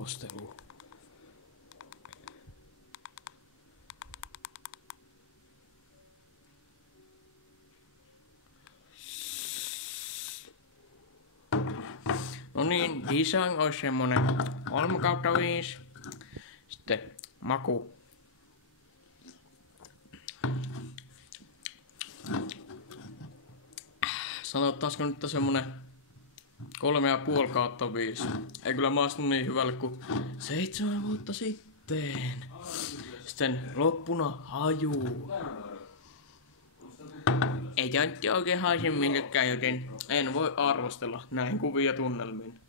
arvostelua. No niin, design olisi semmonen 3/5. Sitten maku. Sanottaisiko nyt semmonen 3,5/5. Ei kyllä maistunut niin hyvälle kuin 7 vuotta sitten. Sitten loppuna haju. Ei tontti oikein haise millekään, joten en voi arvostella näin kuvia tunnelmiin.